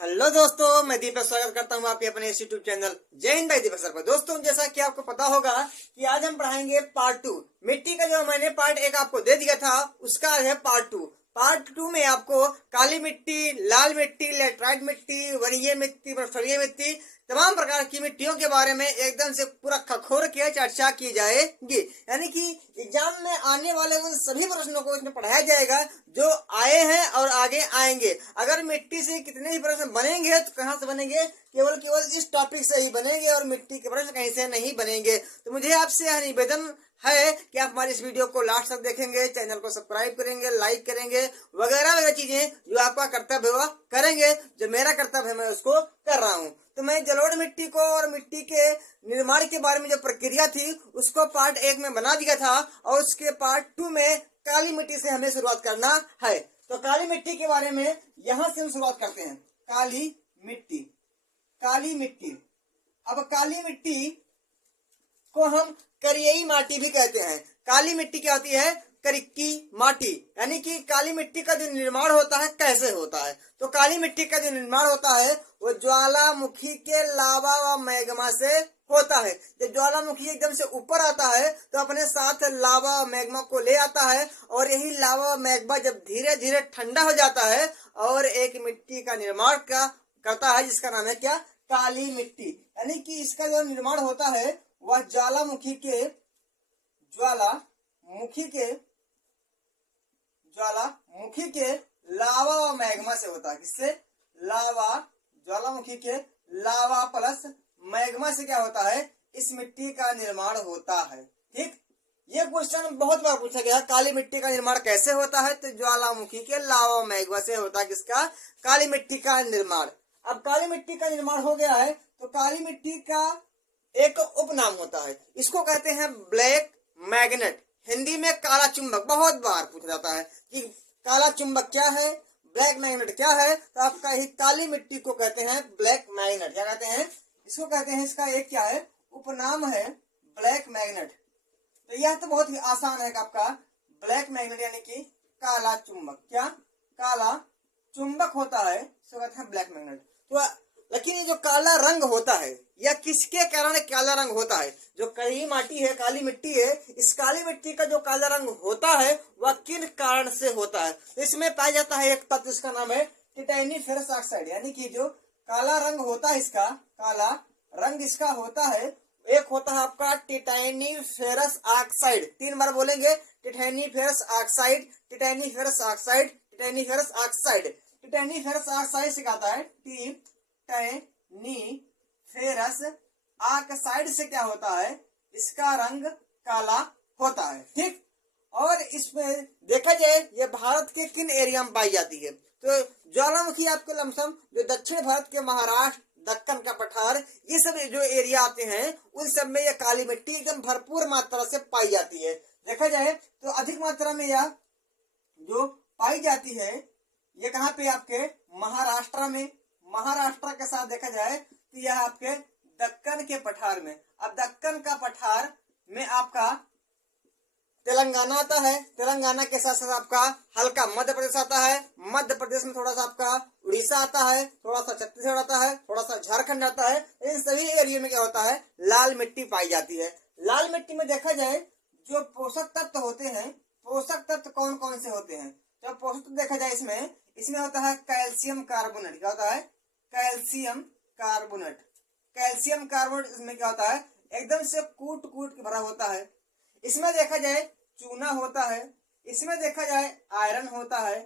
Hello दोस्तों, मैं दीपक स्वागत करता हूँ आपके अपने इस यूट्यूब चैनल जय हिंद भाई दीपक सर पर। दोस्तों, जैसा कि आपको पता होगा कि आज हम पढ़ाएंगे पार्ट 2। मिट्टी का जो मैंने पार्ट 1 आपको दे दिया था, उसका है पार्ट 2। पार्ट 2 में आपको काली मिट्टी, लाल मिट्टी, लेटराइट मिट्टी, वरीय मिट्टी, पत्थरीय मिट्टी, तमाम प्रकार की मिट्टियों के बारे में एकदम से पूरा खखोर के चर्चा की जाएगी। यानी कि एग्जाम में आने वाले उन सभी प्रश्नों को इसमें पढ़ाया जाएगा जो आए हैं और आगे आएंगे। अगर मिट्टी से कितने ही प्रश्न बनेंगे तो कहाँ से बनेंगे? केवल इस टॉपिक से ही बनेंगे और मिट्टी के प्रश्न कहीं से नहीं बनेंगे। तो मुझे आपसे यह निवेदन है कि आप हमारी इस वीडियो को लास्ट तक देखेंगे, चैनल को सब्सक्राइब करेंगे, लाइक करेंगे, वगैरह वगैरह चीजें जो आपका कर्तव्य है करेंगे। जो मेरा कर्तव्य है मैं उसको कर रहा हूँ। तो मैं जलोढ़ मिट्टी को और मिट्टी के निर्माण के बारे में जो प्रक्रिया थी उसको पार्ट 1 में बना दिया था और उसके पार्ट 2 में काली मिट्टी से हमें शुरुआत करना है। तो काली मिट्टी के बारे में यहां से हम शुरुआत करते हैं। काली मिट्टी, काली मिट्टी। अब काली मिट्टी को हम करियई माटी भी कहते हैं। काली मिट्टी क्या होती है? करिक्की माटी। यानी कि काली मिट्टी का जो निर्माण होता है कैसे होता है? तो काली मिट्टी का जो निर्माण होता है वो ज्वालामुखी के लावा व मैग्मा से होता है। जब ज्वालामुखी एकदम से ऊपर आता है तो अपने साथ लावा मैग्मा को ले आता है और यही लावा मैग्मा जब धीरे धीरे ठंडा हो जाता है और एक मिट्टी का निर्माण करता है जिसका नाम है क्या? काली मिट्टी। यानी कि इसका जो निर्माण होता है वह ज्वालामुखी के लावा व मैग्मा से होता है। किससे? लावा, ज्वालामुखी के लावा प्लस मैग्मा से क्या होता है? इस मिट्टी का निर्माण होता है। ठीक, ये क्वेश्चन बहुत बार पूछा गया, काली मिट्टी का निर्माण कैसे होता है? तो ज्वालामुखी के लावा मैग्मा से होता है। किसका? काली मिट्टी का निर्माण। अब काली मिट्टी का निर्माण हो गया है तो काली मिट्टी का एक उपनाम होता है, इसको कहते हैं ब्लैक मैग्नेट। हिंदी में काला चुंबक। बहुत बार पूछा जाता है कि काला चुंबक क्या है, ब्लैक मैग्नेट क्या है? तो आपका ही काली मिट्टी को कहते हैं ब्लैक मैग्नेट। क्या कहते हैं? इसको कहते हैं, इसका एक क्या है? उपनाम है ब्लैक मैग्नेट। तो यह तो बहुत ही आसान है आपका ब्लैक मैग्नेट यानी कि काला चुंबक। क्या? काला चुंबक होता है, इसको कहते हैं ब्लैक मैग्नेट। तो लेकिन ये जो काला रंग होता है यह किसके कारण काला रंग होता है? जो कई माटी है, काली मिट्टी है, इस काली मिट्टी का जो काला रंग होता है वह किन कारण से होता है? तो इसमें पाया जाता है एक तत्व, इसका नाम है टिटेनिफेरस ऑक्साइड। यानी कि जो काला रंग होता है, इसका काला रंग इसका होता है, एक होता है आपका टिटेनिफेरस ऑक्साइड। 3 बार बोलेंगे, टिटेनिफेरस ऑक्साइड, टिटेनिफेरस ऑक्साइड, टिटेनिफेरस ऑक्साइड। टिटेनिफेरस ऑक्साइड से क्या आता है? टिटेनिफेरस ऑक्साइड से क्या होता है? इसका रंग काला होता है। ठीक, और इसमें देखा जाए ये भारत के किन एरिया में पाई जाती है? तो ज्वालामुखी आपके लमसम जो दक्षिण भारत के महाराष्ट्र, दक्कन का पठार, ये सब जो एरिया आते हैं उन सब में यह काली मिट्टी एकदम भरपूर मात्रा से पाई जाती है। देखा जाए तो अधिक मात्रा में यह जो पाई जाती है ये कहाँ पे? आपके महाराष्ट्र में। महाराष्ट्र के साथ देखा जाए तो यह आपके दक्कन के पठार में। अब दक्कन का पठार में आपका तेलंगाना आता है, तेलंगाना के साथ साथ आपका हल्का मध्य प्रदेश आता है, मध्य प्रदेश में थोड़ा सा आपका उड़ीसा आता है, थोड़ा सा छत्तीसगढ़ आता है, थोड़ा सा झारखंड आता है। इन सभी एरिया में क्या होता है? लाल मिट्टी पाई जाती है। लाल मिट्टी में देखा जाए जो पोषक तत्व होते हैं, पोषक तत्व कौन कौन से होते हैं? जब पोषक तत्व देखा जाए इसमें होता है कैल्शियम कार्बोनेट। क्या होता है? Calcium carbonate. कैल्शियम कार्बोनेट इसमें क्या होता है? एकदम से कूट के भरा होता है। इसमें देखा जाए चूना होता है, इसमें देखा जाए आयरन होता है,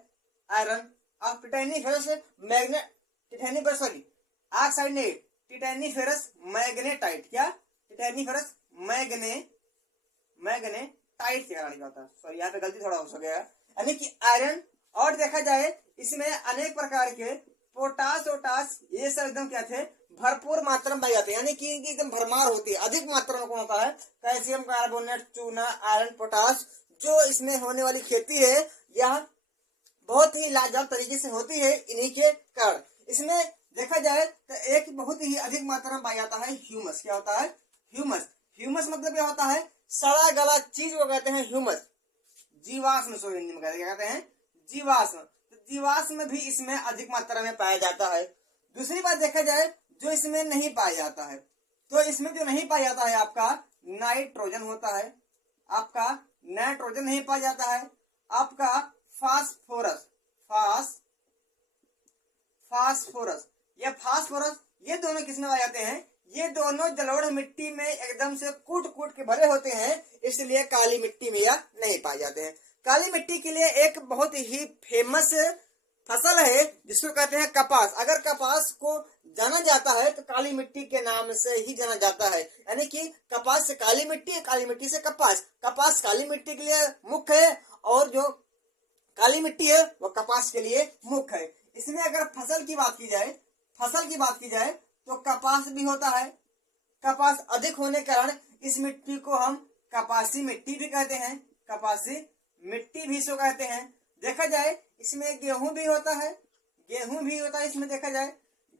आयरन। और टिटेनिफेरस मैग्नेट, टिटेनिफेरस सॉरी ऑक्साइड नहीं, टिटेनिफेरस मैग्नेटाइट। क्या? टिटेनिफेरस मैग्नेटाइट से क्या होता है? सॉरी यहाँ पे गलती थोड़ा हो गया, यानी कि आयरन। और देखा जाए इसमें अनेक प्रकार के पोटास ओटास, ये सब एकदम क्या थे? भरपूर मात्रा में पाई जाती है। यानी कि इनकी एकदम भरमार होती है। अधिक मात्रा में कौन होता है? कैल्शियम कार्बोनेट, चूना, आयरन, पोटास। जो इसमें होने वाली खेती है यह बहुत ही लाजवाब तरीके से होती है इन्हीं के कारण। इसमें देखा जाए तो एक बहुत ही अधिक मात्रा में पाया जाता है ह्यूमस। क्या होता है? ह्यूमस। ह्यूमस मतलब क्या होता है? सड़ा गला चीज को कहते हैं ह्यूमस। जीवाश्म, सो हिंदी में कहते हैं जीवाश्म। तो जीवाश्म भी इसमें अधिक मात्रा में पाया जाता है। दूसरी बात देखा जाए जो इसमें नहीं पाया जाता है, तो इसमें जो नहीं पाया जाता है आपका नाइट्रोजन होता है, आपका नाइट्रोजन नहीं पाया जाता है, आपका फास्फोरस, फास्फोरस या फास्फोरस, ये दोनों किसमें पाए जाते हैं? ये दोनों जलोढ़ मिट्टी में एकदम से कूट कूट के भरे होते हैं, इसलिए काली मिट्टी में यह नहीं पाए जाते हैं। काली मिट्टी के लिए एक बहुत ही फेमस फसल है जिसको कहते हैं कपास। अगर कपास को जाना जाता है तो काली मिट्टी के नाम से ही जाना जाता है, यानी कि कपास से काली मिट्टी, काली मिट्टी से कपास। कपास काली मिट्टी के लिए मुख्य है और जो काली मिट्टी है वो कपास के लिए मुख्य है। इसमें अगर फसल की बात की जाए तो कपास भी होता है। कपास अधिक होने के कारण इस मिट्टी को हम कपासी मिट्टी भी कहते हैं, कपासी मिट्टी भी इसको कहते हैं। देखा जाए इसमें गेहूं भी होता है, इसमें देखा जाए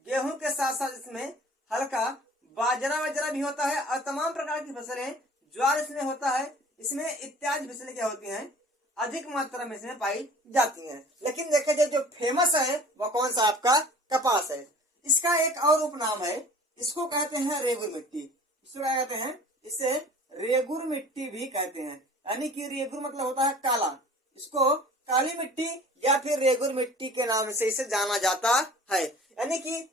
गेहूं के साथ साथ इसमें हल्का बाजरा भी होता है और तमाम प्रकार की फसलें, ज्वार इसमें होता है। इसमें इत्यादि फसलें क्या होती हैं? अधिक मात्रा में इसमें पाई जाती हैं। लेकिन देखा जाए जो फेमस है वो कौन सा? आपका कपास है। इसका एक और उपनाम है, इसको कहते हैं रेगुर मिट्टी। इसको क्या कहते हैं? इसे रेगुर मिट्टी भी कहते हैं, यानी कि रेगुर मतलब होता है काला। इसको काली मिट्टी या फिर रेगुर मिट्टी के नाम से इसे जाना जाता है। यानी कि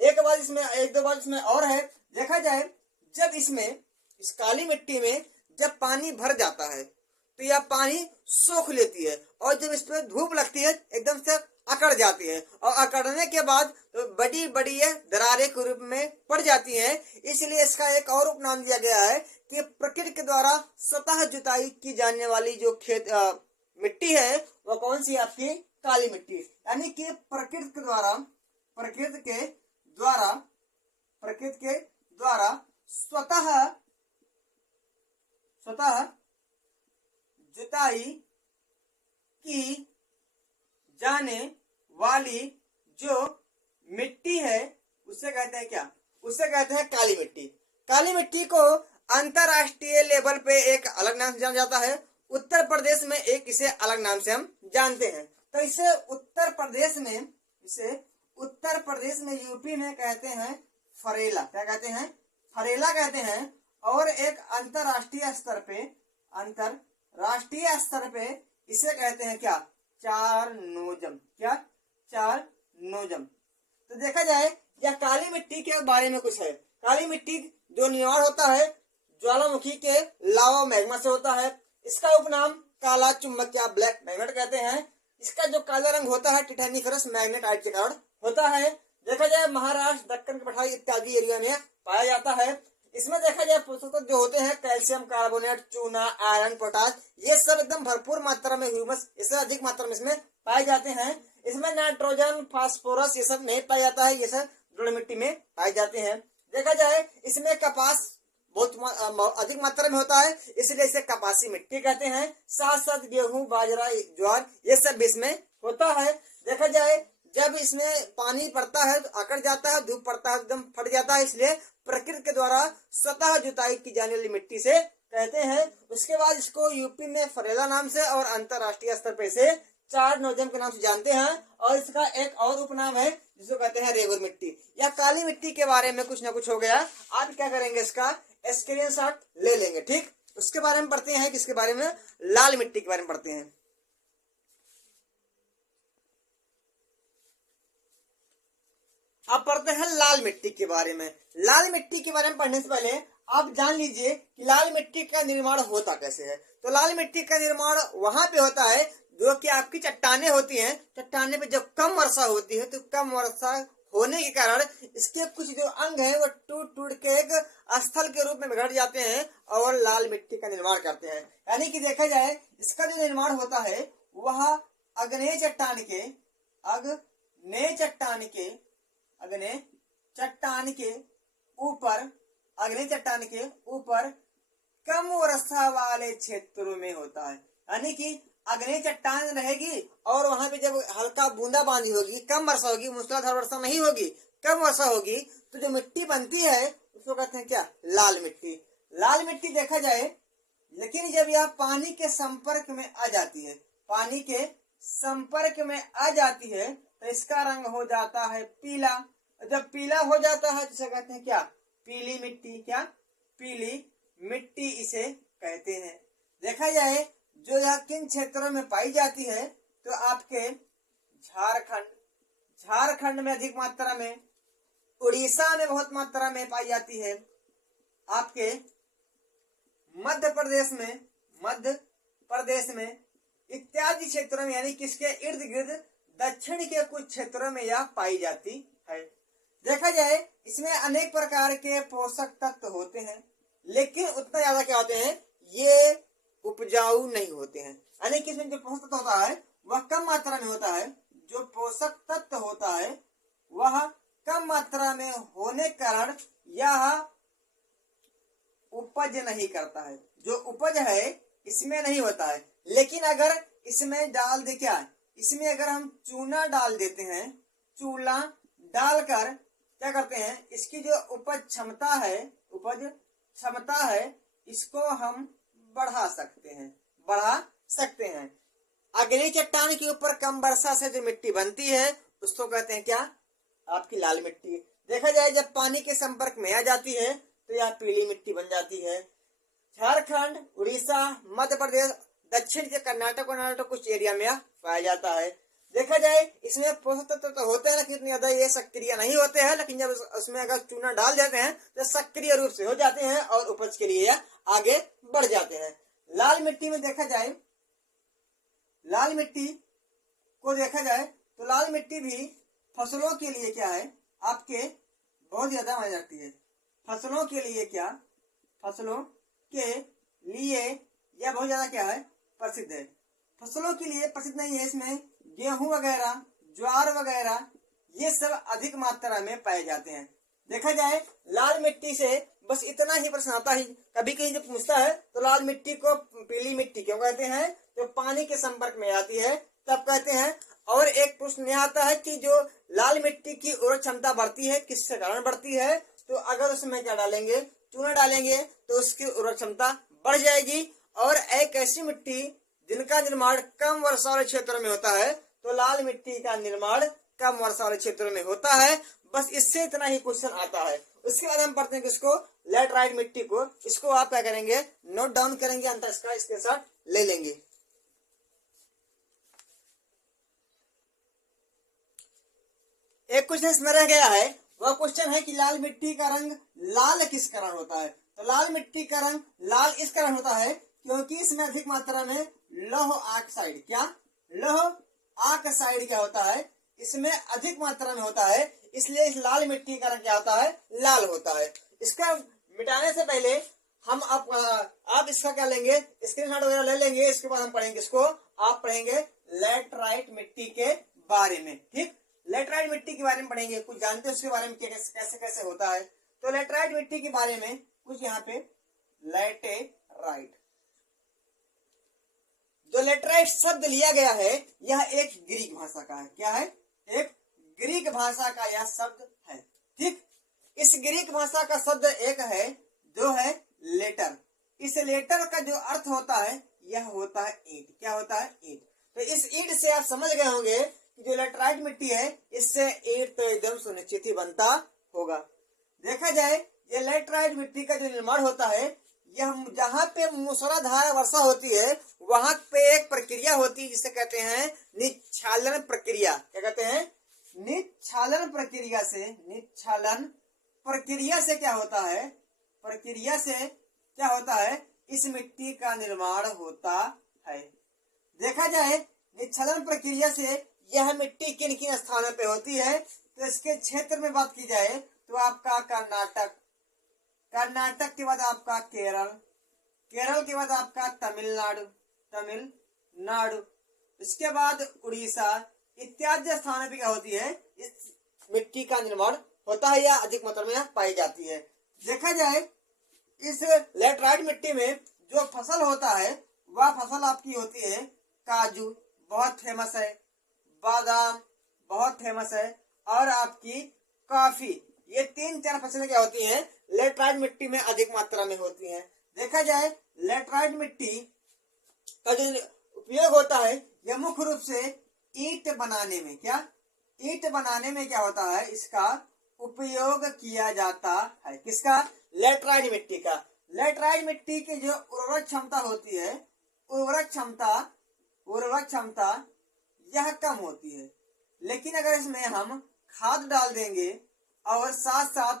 एक दो बात इसमें और है। देखा जाए जब इसमें इस काली मिट्टी में जब पानी भर जाता है तो यह पानी सोख लेती है और जब इसमें धूप लगती है एकदम से अकड़ जाती है और अकड़ने के बाद तो बड़ी बड़ी दरारें के रूप में पड़ जाती हैं। इसलिए इसका एक और उपनाम दिया गया है कि प्रकृति के द्वारा स्वतः जुताई की जाने वाली जो मिट्टी है वो कौन सी? आपकी काली मिट्टी। यानी कि प्रकृति के द्वारा स्वतः जुताई की जाने वाली जो मिट्टी है उसे कहते हैं क्या? उसे कहते हैं काली मिट्टी। काली मिट्टी को अंतरराष्ट्रीय लेवल पे एक अलग नाम से जाना जाता है। उत्तर प्रदेश में एक इसे अलग नाम से हम जानते हैं। तो इसे उत्तर प्रदेश में यूपी में कहते हैं फरेला। क्या कहते हैं? फरेला कहते हैं। और एक अंतरराष्ट्रीय स्तर पे इसे कहते हैं क्या? चार नोजम। क्या? चार नोजम। तो देखा जाए यह काली मिट्टी के बारे में कुछ है। काली मिट्टी जो निर्माण होता है ज्वालामुखी के लावा मैग्मा से होता है। इसका उपनाम काला चुंबक या ब्लैक मैग्नेट कहते हैं। इसका जो काला रंग होता है टिटेनिफरस मैग्नेटाइट के कारण होता है। देखा जाए महाराष्ट्र, दक्कन के पठारी इत्यादि एरिया में पाया जाता है। इसमें देखा जाए पोषक जो होते हैं कैल्शियम कार्बोनेट, चूना, आयरन, पोटाश, ये सब एकदम भरपूर मात्रा में, ह्यूमस इससे अधिक मात्रा में इसमें पाए जाते हैं। इसमें नाइट्रोजन, फास्फोरस ये सब नहीं पाया जाता है, ये सब जलोढ़ मिट्टी में पाए जाते हैं। देखा जाए इसमें कपास बहुत अधिक मात्रा में होता है, इसलिए इसे कपासी मिट्टी कहते हैं। साथ साथ गेहूं, बाजरा, ज्वार ये सब इसमें होता है। देखा जाए जब इसमें पानी पड़ता है तो अकड़ जाता है, धूप पड़ता है एकदम फट जाता है, इसलिए प्रकृति के द्वारा स्वतः जुताई की जाने वाली मिट्टी से कहते हैं। उसके बाद इसको यूपी में फरेला नाम से और अंतरराष्ट्रीय स्तर पे इसे चार नोजम के नाम से जानते हैं। और इसका एक और उपनाम है जिसको कहते हैं रेगुर मिट्टी। या काली मिट्टी के बारे में कुछ ना कुछ हो गया। आप क्या करेंगे? इसका स्क्रीनशॉट ले लेंगे, ठीक। उसके बारे में पढ़ते हैं, किसके बारे में? लाल मिट्टी के बारे में पढ़ते हैं। अब पढ़ते हैं लाल मिट्टी के बारे में। लाल मिट्टी के बारे में पढ़ने से पहले आप जान लीजिए कि लाल मिट्टी का निर्माण होता कैसे है। तो लाल मिट्टी का निर्माण वहां पे होता है जो कि आपकी चट्टाने होती हैं। चट्टाने पे जब कम वर्षा होती है तो कम वर्षा होने के कारण इसके कुछ जो अंग हैं वो टूट टूट के एक स्थल के रूप में बिगड़ जाते हैं और लाल मिट्टी का निर्माण करते हैं। यानी कि देखा जाए इसका जो निर्माण होता है वह अग्नेय चट्टान के ऊपर कम वर्षा वाले क्षेत्रों में होता है। यानी कि अग्नेय चट्टान रहेगी और वहां पे जब हल्का बूंदाबांदी होगी, कम वर्षा होगी, मूसलाधार वर्षा नहीं होगी, कम वर्षा होगी, तो जो मिट्टी बनती है उसको कहते हैं क्या? लाल मिट्टी। लाल मिट्टी देखा जाए, लेकिन जब यह पानी के संपर्क में आ जाती है तो इसका रंग हो जाता है पीला। जब पीला हो जाता है जिसे कहते हैं क्या, पीली मिट्टी। क्या, पीली मिट्टी इसे कहते हैं। देखा जाए जो यह किन क्षेत्रों में पाई जाती है, तो आपके झारखंड में अधिक मात्रा में, उड़ीसा में बहुत मात्रा में पाई जाती है, आपके मध्य प्रदेश में इत्यादि क्षेत्रों में, यानी किसके इर्द गिर्द दक्षिण के कुछ क्षेत्रों में यह पाई जाती है। देखा जाए इसमें अनेक प्रकार के पोषक तत्व होते हैं, लेकिन उतना ज्यादा क्या होते हैं, ये उपजाऊ नहीं होते हैं। यानी कि इसमें जो पोषक तत्व होता है वह कम मात्रा में होता है। जो पोषक तत्व होता है वह कम मात्रा में होने कारण यह उपज नहीं करता है। जो उपज है इसमें नहीं होता है। लेकिन अगर इसमें डाल दे, क्या, इसमें अगर हम चूना डाल देते हैं, चूना डालकर क्या करते हैं, इसकी जो उपज क्षमता है इसको हम बढ़ा सकते हैं। अग्नि चट्टान के ऊपर कम वर्षा से जो मिट्टी बनती है उसको कहते हैं क्या, आपकी लाल मिट्टी। देखा जाए जब पानी के संपर्क में आ जाती है तो यह पीली मिट्टी बन जाती है। झारखंड, उड़ीसा, मध्य प्रदेश, दक्षिण के कर्नाटक कुछ एरिया में पाया जाता है। देखा जाए इसमें पोषक तत्व तो होते हैं, लेकिन ज्यादा ये सक्रिय नहीं होते हैं। लेकिन जब उसमें अगर चूना डाल देते हैं तो सक्रिय रूप से हो जाते हैं और उपज के लिए आगे बढ़ जाते हैं। लाल मिट्टी में देखा जाए, लाल मिट्टी को देखा जाए तो लाल मिट्टी भी फसलों के लिए क्या है, आपके बहुत ज्यादा मायने रखती है। फसलों के लिए क्या, फसलों के लिए यह बहुत ज्यादा क्या है, प्रसिद्ध है। फसलों के लिए प्रसिद्ध नहीं है, इसमें गेहूं वगैरह, ज्वार वगैरह ये सब अधिक मात्रा में पाए जाते हैं। देखा जाए लाल मिट्टी से बस इतना ही प्रश्न आता है, कभी कहीं जब पूछता है तो लाल मिट्टी को पीली मिट्टी क्यों कहते हैं, जो पानी के संपर्क में आती है तब कहते हैं। और एक प्रश्न यह आता है कि जो लाल मिट्टी की उर्वरक क्षमता बढ़ती है किसके कारण बढ़ती है, तो अगर उसमें क्या डालेंगे, चूना डालेंगे तो उसकी उर्वरक क्षमता बढ़ जाएगी। और एक ऐसी मिट्टी जिनका निर्माण कम वर्षा वाले क्षेत्रों में होता है, तो लाल मिट्टी का निर्माण कम वर्षा वाले क्षेत्रों में होता है। बस इससे इतना ही क्वेश्चन आता है। उसके बाद हम पढ़ते हैं किसको, लैटराइट मिट्टी को। इसको आप क्या करेंगे, नोट डाउन करेंगे, अंतर इसका स्क्रीनशॉट ले लेंगे। एक क्वेश्चन इसमें रह गया है, वह क्वेश्चन है कि लाल मिट्टी का रंग लाल किस कारण होता है। तो लाल मिट्टी का रंग लाल इस कारण होता है क्योंकि इसमें अधिक मात्रा में लौह ऑक्साइड, क्या, लौह ऑक्साइड क्या होता है, इसमें अधिक मात्रा में होता है। इसलिए इस लाल मिट्टी का रंग क्या होता है, लाल होता है। इसका मिटाने से पहले हम आप इसका क्या लेंगे, स्क्रीनशॉट वगैरह ले लेंगे। इसके बाद हम पढ़ेंगे इसको, आप पढ़ेंगे लैटराइट मिट्टी के बारे में। ठीक, लैटराइट मिट्टी के बारे में पढ़ेंगे, कुछ जानते हैं उसके बारे में कैसे कैसे होता है। तो लैटराइट मिट्टी के बारे में कुछ यहाँ पे, लैटेराइट, जो लैटराइट शब्द लिया गया है यह एक ग्रीक भाषा का है। क्या है, एक ग्रीक भाषा का यह शब्द है। ठीक, इस ग्रीक भाषा का शब्द एक है जो है लेटर। इस लेटर का जो अर्थ होता है यह होता है ईंट। क्या होता है, ईंट। तो इस ईंट से आप समझ गए होंगे कि जो लैटराइट मिट्टी है इससे ईंट तो एकदम सुनिश्चित ही बनता होगा। देखा जाए ये लैटराइट मिट्टी का जो निर्माण होता है, यह जहाँ पे मूसलाधार वर्षा होती है वहां पे एक प्रक्रिया होती है जिसे कहते हैं निच्छालन प्रक्रिया। क्या कहते हैं, निच्छालन प्रक्रिया से, निच्छालन प्रक्रिया से क्या होता है, प्रक्रिया से क्या होता है, इस मिट्टी का निर्माण होता है। देखा जाए निच्छालन प्रक्रिया से यह मिट्टी किन किन स्थानों पे होती है, तो इसके क्षेत्र में बात की जाए तो आपका कर्नाटक, कर्नाटक के बाद आपका केरल, केरल के बाद आपका तमिलनाडु, तमिलनाडु, इसके बाद उड़ीसा इत्यादि स्थानों पे क्या होती है, इस मिट्टी का निर्माण होता है या अधिक मात्रा में पाई जाती है। देखा जाए इस लैटराइट मिट्टी में जो फसल होता है वह फसल आपकी होती है काजू, बहुत फेमस है, बादाम बहुत फेमस है, और आपकी कॉफी। ये 3-4 फसलें क्या होती हैं, लैटराइट मिट्टी में अधिक मात्रा में होती हैं। देखा जाए लैटराइट मिट्टी का जो उपयोग होता है यह मुख्य रूप से ईंट बनाने में, क्या, ईंट बनाने में क्या होता है, इसका उपयोग किया जाता है। किसका? लेटराइट मिट्टी का। लेटराइट मिट्टी की जो उर्वरक क्षमता होती है, उर्वरक क्षमता यह कम होती है, लेकिन अगर इसमें हम खाद डाल देंगे और साथ साथ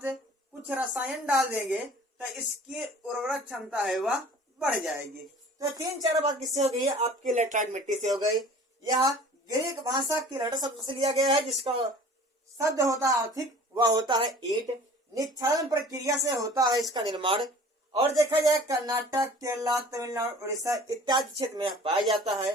कुछ रसायन डाल देंगे तो इसकी उर्वरक क्षमता है वह बढ़ जाएगी। तो 3-4 बात किससे हो गई? आपकी लेटराइट मिट्टी से हो गई। यह ग्रीक भाषा के लेटर शब्द से लिया गया है, जिसका शब्द होता है आर्थिक, वह होता है ईंट। निक्षालन प्रक्रिया से होता है इसका निर्माण। और देखा जाए कर्नाटक, केरला, तमिलनाडु, उड़ीसा इत्यादि क्षेत्र में पाया जाता है।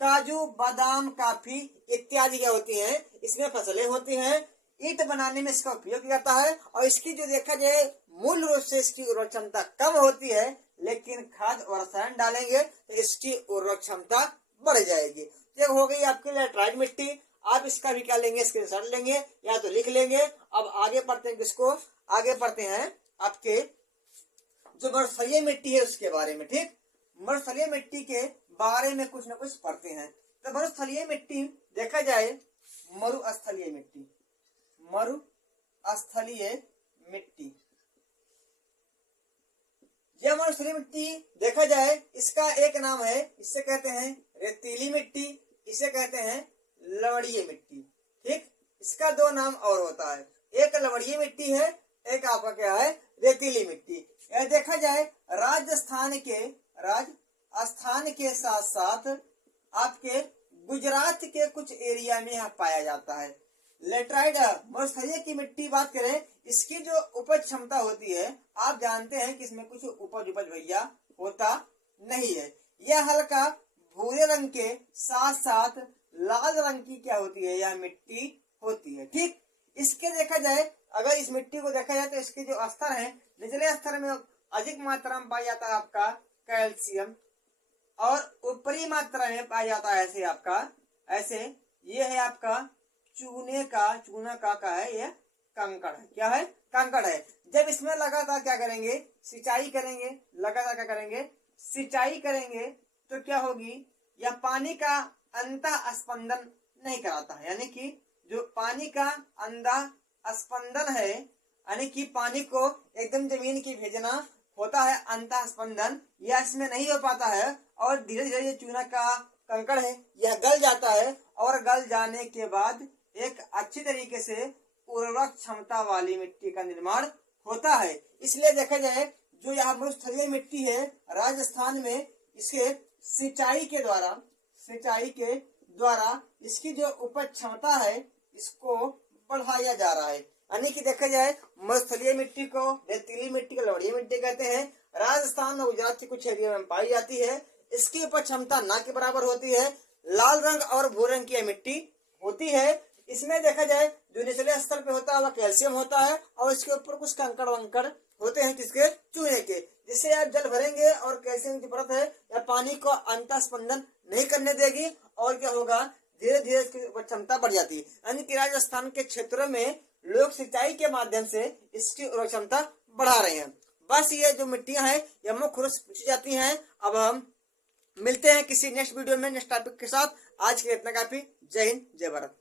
काजू, बादाम, कॉफी इत्यादि क्या होती हैं, इसमें फसलें होती हैं। ईंट बनाने में इसका उपयोग किया जाता है। और इसकी जो देखा जाए मूल रूप से इसकी उर्वरक क्षमता कम होती है, लेकिन खाद और रसायन डालेंगे तो इसकी उर्वरक क्षमता बढ़ जाएगी। तो हो गई आपके लेटराइट मिट्टी। आप इसका भी क्या लेंगे? स्क्रीनशॉट लेंगे या तो लिख लेंगे। अब आगे पढ़ते हैं किसको? आगे पढ़ते हैं आपके जो मरुस्थलीय मिट्टी है उसके बारे में। ठीक, मरुस्थलीय मिट्टी के बारे में कुछ न कुछ पढ़ते हैं। तो मरुस्थलीय मिट्टी देखा जाए, मरुस्थलीय मिट्टी, मरुस्थलीय मिट्टी, यह मरुस्थलीय मिट्टी देखा जाए इसका एक नाम है, इससे कहते हैं रेतीली मिट्टी, इसे कहते हैं लवणीय मिट्टी। ठीक, इसका 2 नाम और होता है, एक लवणीय मिट्टी है, एक आपका क्या है? रेतीली मिट्टी। यह देखा जाए राजस्थान के साथ साथ आपके गुजरात के कुछ एरिया में यहाँ पाया जाता है। लेटराइट मरुस्थलीय की मिट्टी बात करें, इसकी जो उपज क्षमता होती है, आप जानते हैं कि इसमें कुछ उपज भैया होता नहीं है। यह हल्का भूरे रंग के साथ साथ लाल रंग की क्या होती है? यह मिट्टी होती है। ठीक, इसके देखा जाए, अगर इस मिट्टी को देखा जाए तो इसके जो स्तर है, निचले स्तर में अधिक मात्रा में पाया जाता है आपका कैल्शियम, और ऊपरी मात्रा में पाया जाता है ऐसे आपका, ऐसे ये है आपका चूना का है, ये कंकड़ है। क्या है? कंकड़ है। जब इसमें लगातार क्या करेंगे? सिंचाई करेंगे, लगातार क्या करेंगे? सिंचाई करेंगे तो क्या होगी? यह पानी का अंतः स्पंदन नहीं कराता है, यानी कि जो पानी का अंतः स्पंदन है, यानी कि पानी को एकदम जमीन की भेजना होता है अंतः स्पंदन, यह इसमें नहीं हो पाता है। और धीरे धीरे ये चूना का कंकड़ है यह गल जाता है, और गल जाने के बाद एक अच्छी तरीके से उर्वरक क्षमता वाली मिट्टी का निर्माण होता है। इसलिए देखा जाए जो यहाँ मरुस्थलीय मिट्टी है राजस्थान में, इसे सिंचाई के द्वारा इसकी जो उपज क्षमता है इसको बढ़ाया जा रहा है। यानी कि देखा जाए मरुस्थलीय मिट्टी को रेतीली मिट्टी को लवणीय मिट्टी कहते हैं। राजस्थान और गुजरात के कुछ एरिया में पाई जाती है। इसकी उपज क्षमता ना के बराबर होती है। लाल रंग और भूरे रंग की मिट्टी होती है। इसमें देखा जाए जो निचले स्तर पे होता है वह कैल्शियम होता है, और इसके ऊपर कुछ कंकड़ वंकड़ होते हैं किसके? चूने के। जिससे आप जल भरेंगे और कैल्शियम की परत है या पानी को अंतः स्पंदन नहीं करने देगी, और क्या होगा? धीरे धीरे इसकी उपज क्षमता बढ़ जाती है। यानी कि राजस्थान के क्षेत्रों में लोग सिंचाई के माध्यम से इसकी उर्वरक क्षमता बढ़ा रहे हैं। बस ये जो मिट्टियां हैं ये मुख्य रूप से पूछी जाती हैं। अब हम मिलते हैं किसी नेक्स्ट वीडियो में नेक्स्ट टॉपिक के साथ। आज के लिए इतना काफी। जय हिंद, जय भारत।